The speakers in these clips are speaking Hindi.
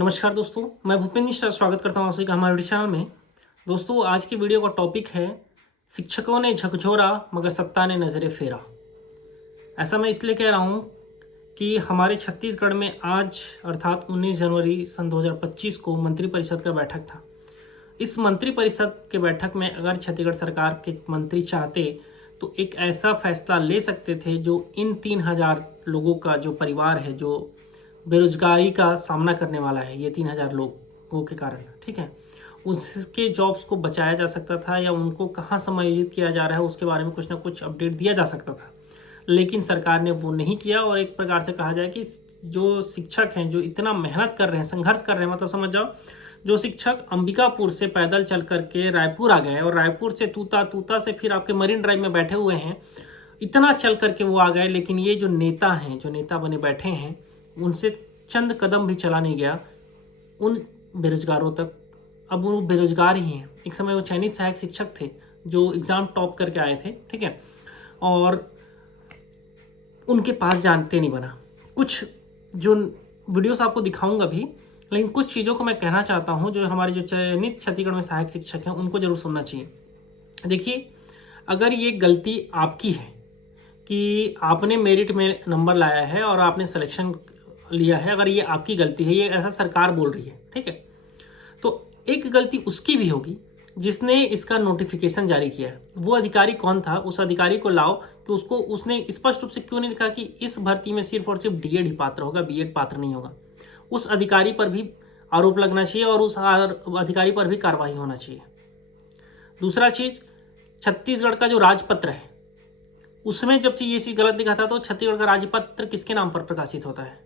नमस्कार दोस्तों, मैं भूपेंद्र मिश्रा स्वागत करता हूँ आप सभी का हमारे चैनल में। दोस्तों, आज की वीडियो का टॉपिक है शिक्षकों ने झकझोरा मगर सत्ता ने नजरे फेरा। ऐसा मैं इसलिए कह रहा हूँ कि हमारे छत्तीसगढ़ में आज अर्थात 19 जनवरी सन 2025 को मंत्रिपरिषद का बैठक था। इस मंत्रिपरिषद के बैठक में अगर छत्तीसगढ़ सरकार के मंत्री चाहते तो एक ऐसा फैसला ले सकते थे जो इन 3000 लोगों का जो परिवार है, जो बेरोजगारी का सामना करने वाला है, ये 3000 लोगों के कारण, ठीक है, उसके जॉब्स को बचाया जा सकता था या उनको कहाँ समायोजित किया जा रहा है उसके बारे में कुछ ना कुछ अपडेट दिया जा सकता था। लेकिन सरकार ने वो नहीं किया और एक प्रकार से कहा जाए कि जो शिक्षक हैं, जो इतना मेहनत कर रहे हैं, संघर्ष कर रहे हैं, मतलब समझ जाओ, जो शिक्षक अंबिकापुर से पैदल चल करके रायपुर आ गए और रायपुर से तूता से फिर आपके मरीन ड्राइव में बैठे हुए हैं, इतना चल करके वो आ गए। लेकिन ये जो नेता हैं, जो नेता बने बैठे हैं, उनसे चंद कदम भी चला नहीं गया उन बेरोजगारों तक। अब वो बेरोजगार ही हैं। एक समय वो चयनित सहायक शिक्षक थे जो एग्ज़ाम टॉप करके आए थे, ठीक है, और उनके पास जानते नहीं बना। कुछ जो वीडियोस आपको दिखाऊंगा भी, लेकिन कुछ चीज़ों को मैं कहना चाहता हूं जो हमारे जो चयनित छत्तीसगढ़ में सहायक शिक्षक हैं उनको जरूर सुनना चाहिए। देखिए, अगर ये गलती आपकी है कि आपने मेरिट में नंबर लाया है और आपने सिलेक्शन लिया है, अगर ये आपकी गलती है, ये ऐसा सरकार बोल रही है, ठीक है, तो एक गलती उसकी भी होगी जिसने इसका नोटिफिकेशन जारी किया है। वो अधिकारी कौन था, उस अधिकारी को लाओ कि उसने स्पष्ट रूप से क्यों नहीं लिखा कि इस भर्ती में सिर्फ और सिर्फ डीएड ही पात्र होगा, बीएड पात्र नहीं होगा। उस अधिकारी पर भी आरोप लगना चाहिए और उस अधिकारी पर भी कार्रवाई होना चाहिए। दूसरा चीज, छत्तीसगढ़ का जो राजपत्र है उसमें जब ये चीज गलत लिखा था तो छत्तीसगढ़ का राजपत्र किसके नाम पर प्रकाशित होता है,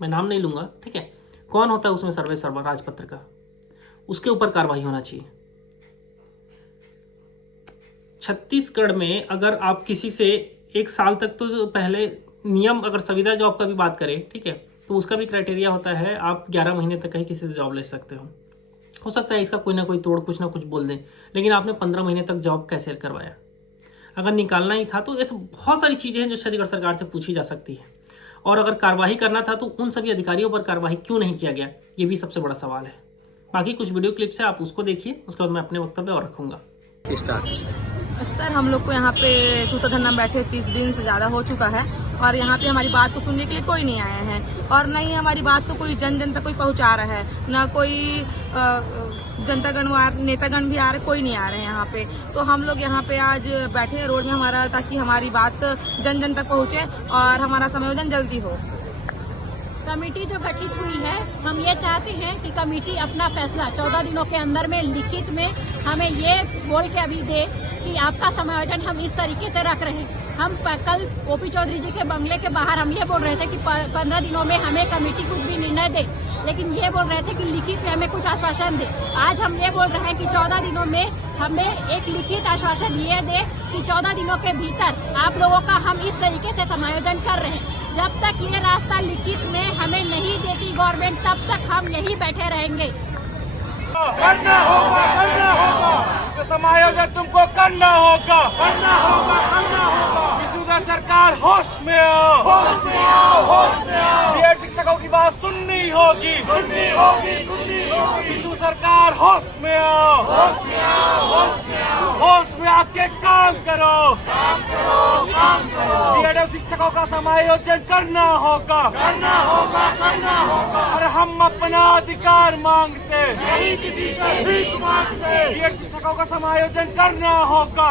मैं नाम नहीं लूंगा, ठीक है, कौन होता है उसमें सर्वे सर्वा राजपत्र का, उसके ऊपर कार्रवाई होना चाहिए। छत्तीसगढ़ में अगर आप किसी से एक साल तक, तो पहले नियम, अगर संविदा जॉब का भी बात करें, ठीक है, तो उसका भी क्राइटेरिया होता है, आप 11 महीने तक ही किसी से जॉब ले सकते हो सकता है इसका कोई ना कोई तोड़ कुछ ना कुछ बोल दें, लेकिन आपने 15 महीने तक जॉब कैसे करवाया। अगर निकालना ही था तो ऐसे बहुत सारी चीज़ें हैं जो छत्तीसगढ़ सरकार से पूछी जा सकती है। और अगर कार्रवाई करना था तो उन सभी अधिकारियों पर कार्रवाई क्यों नहीं किया गया, ये भी सबसे बड़ा सवाल है। बाकी कुछ वीडियो क्लिप्स है, आप उसको देखिए, उसके बाद मैं अपने वक्तव्य और रखूंगा। सर, हम लोग को यहाँ पे तूता धरना बैठे 30 दिन से ज़्यादा हो चुका है और यहाँ पे हमारी बात को सुनने के लिए कोई नहीं आया है और न ही हमारी बात को कोई जन तक कोई पहुँचा रहा है, न कोई जनतागण नेतागण भी आ रहे, कोई नहीं आ रहे हैं यहाँ पे। तो हम लोग यहाँ पे आज बैठे हैं रोड में हमारा, ताकि हमारी बात जन तक पहुँचे और हमारा समायोजन जल्दी हो। कमेटी जो गठित हुई है, हम ये चाहते हैं कि कमेटी अपना फैसला 14 दिनों के अंदर में लिखित में हमें ये बोल के अभी दे कि आपका समायोजन हम इस तरीके से रख रहे हैं। हम कल ओपी चौधरी जी के बंगले के बाहर हम ये बोल रहे थे कि 15 दिनों में हमें कमेटी कुछ भी निर्णय दे, लेकिन ये बोल रहे थे कि लिखित में हमें कुछ आश्वासन दे। आज हम ये बोल रहे हैं कि 14 दिनों में हमें एक लिखित आश्वासन ये दे कि 14 दिनों के भीतर आप लोगों का हम इस तरीके से समायोजन कर रहे हैं। जब तक ये रास्ता लिखित में हमें नहीं देती गवर्नमेंट, तब तक हम यही बैठे रहेंगे। करना होगा, तो समायोजन तुमको करना होगा। विष्णुदास सरकार होश में आओ। बीएड शिक्षकों की बात सुननी होगी। विष्णु सरकार होश में आओ। होश में आके काम करो। बीएड शिक्षकों का समायोजन करना होगा। और हम अपना अधिकार मांगते, किसी से भीख मांगते। बीएड शिक्षकों का समायोजन करना होगा।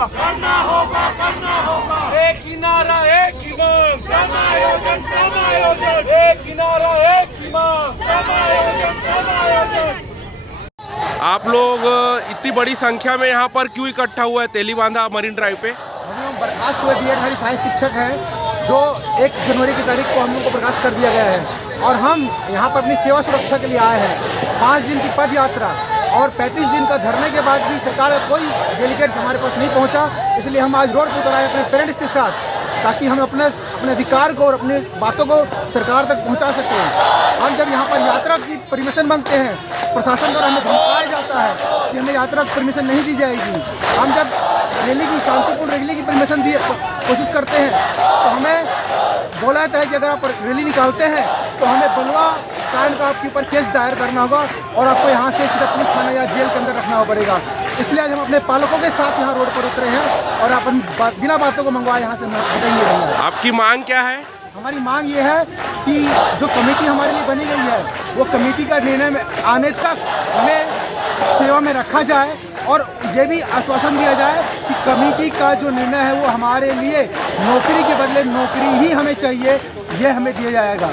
एक ही नारा, एक ही मांग, समायोजन। एक ही नारा, एक ही मांग, समायोजन। आप लोग इतनी बड़ी संख्या में यहाँ पर क्यों इकट्ठा हुआ है तेलीबांधा मरीन ड्राइव पे? हम बर्खास्त हुए बीएड सहायक शिक्षक हैं जो 1 जनवरी की तारीख को हम लोग को बर्खास्त कर दिया गया है और हम यहाँ पर अपनी सेवा सुरक्षा के लिए आए हैं। 5 दिन की पद यात्रा और 35 दिन का धरने के बाद भी सरकार का कोई डेलीगेट्स हमारे पास नहीं पहुँचा, इसलिए हम आज रोड पर उतर आए अपने पेरेंट्स के साथ, ताकि हम अपने अधिकार को और अपनी बातों को सरकार तक पहुंचा सकें। हम जब यहाँ पर यात्रा की परमिशन मांगते हैं, प्रशासन द्वारा हमें धमकाया जाता है कि हमें यात्रा की परमिशन नहीं दी जाएगी। हम जब रैली की, शांतिपूर्ण रैली की परमिशन कोशिश करते हैं तो हमें बोला जाता है कि अगर आप रैली निकालते हैं तो हमें बलवा कांड का आपके ऊपर केस दायर करना होगा और आपको यहाँ से सीधा पुलिस थाना या जेल के अंदर रखना पड़ेगा। इसलिए आज हम अपने पालकों के साथ यहाँ रोड पर उतरे हैं और अपन बिना बातों को मंगवाए यहाँ से हटेंगे नहीं। आपकी मांग क्या है? हमारी मांग ये है कि जो कमेटी हमारे लिए बनी गई है वो कमेटी का निर्णय में आने तक हमें सेवा में रखा जाए और ये भी आश्वासन दिया जाए कि कमेटी का जो निर्णय है वो हमारे लिए नौकरी के बदले नौकरी ही हमें चाहिए, ये हमें दिया जाएगा।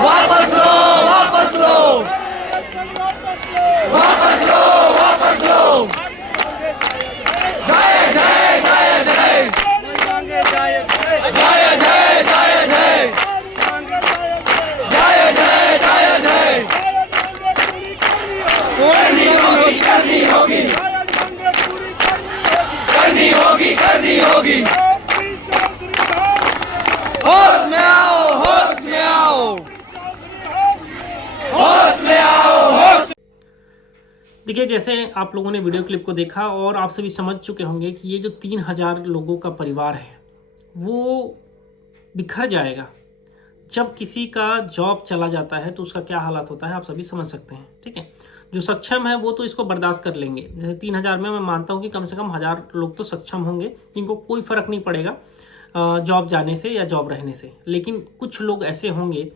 वापस लो, वापस लो, वापस लो, वापस लो। जय जय जय जय जय जय जय जय जय जय जय जय। करनी होगी, करनी होगी, करनी होगी, करनी होगी। होश में आओ, होश में आओ, होश में आओ, होश। देखिए, जैसे आप लोगों ने वीडियो क्लिप को देखा और आप सभी समझ चुके होंगे कि ये जो 3000 लोगों का परिवार है वो बिखर जाएगा। जब किसी का जॉब चला जाता है तो उसका क्या हालात होता है आप सभी समझ सकते हैं। ठीक है, जो सक्षम है वो तो इसको बर्दाश्त कर लेंगे। जैसे 3000 में मैं मानता हूँ कि कम से कम 1000 लोग तो सक्षम होंगे जिनको कोई फर्क नहीं पड़ेगा जॉब जाने से या जॉब रहने से। लेकिन कुछ लोग ऐसे होंगे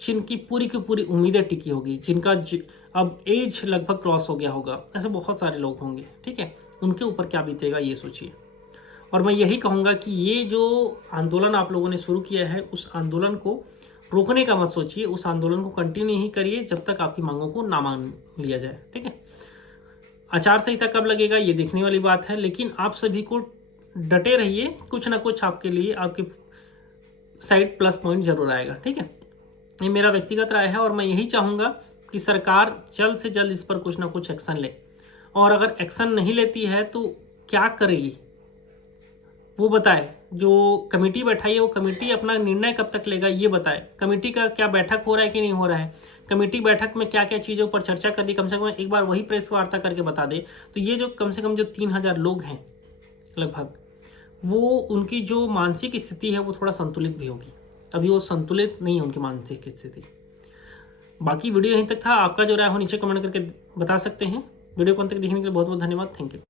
जिनकी पूरी की पूरी उम्मीदें टिकी होगी, जिनका अब एज लगभग क्रॉस हो गया होगा। ऐसे बहुत सारे लोग होंगे। ठीक है, उनके ऊपर क्या बीतेगा ये सोचिए। और मैं यही कहूँगा कि ये जो आंदोलन आप लोगों ने शुरू किया है उस आंदोलन को रोकने का मत सोचिए, उस आंदोलन को कंटिन्यू ही करिए जब तक आपकी मांगों को ना मान लिया जाए। ठीक है, आचार संहिता कब लगेगा ये देखने वाली बात है, लेकिन आप सभी को डटे रहिए, कुछ ना कुछ आपके लिए आपके साइड प्लस पॉइंट जरूर आएगा। ठीक है, ये मेरा व्यक्तिगत राय है और मैं यही चाहूँगा कि सरकार जल्द से जल्द इस पर कुछ ना कुछ एक्शन ले, और अगर एक्शन नहीं लेती है तो क्या करेगी वो बताए। जो कमेटी बैठाई है वो कमेटी अपना निर्णय कब तक लेगा ये बताए। कमेटी का क्या बैठक हो रहा है कि नहीं हो रहा है, कमेटी बैठक में क्या क्या चीज़ों पर चर्चा कर दी, कम से कम एक बार वही प्रेस वार्ता करके बता दे। तो ये जो कम से कम जो 3000 लोग हैं लगभग, वो उनकी जो मानसिक स्थिति है वो थोड़ा संतुलित भी होगी। अभी वो संतुलित नहीं है उनकी मानसिक स्थिति। बाकी वीडियो यहीं तक था। आपका जो राय हो नीचे कमेंट करके बता सकते हैं। वीडियो को अंत तक देखने के लिए बहुत बहुत धन्यवाद। Thank you.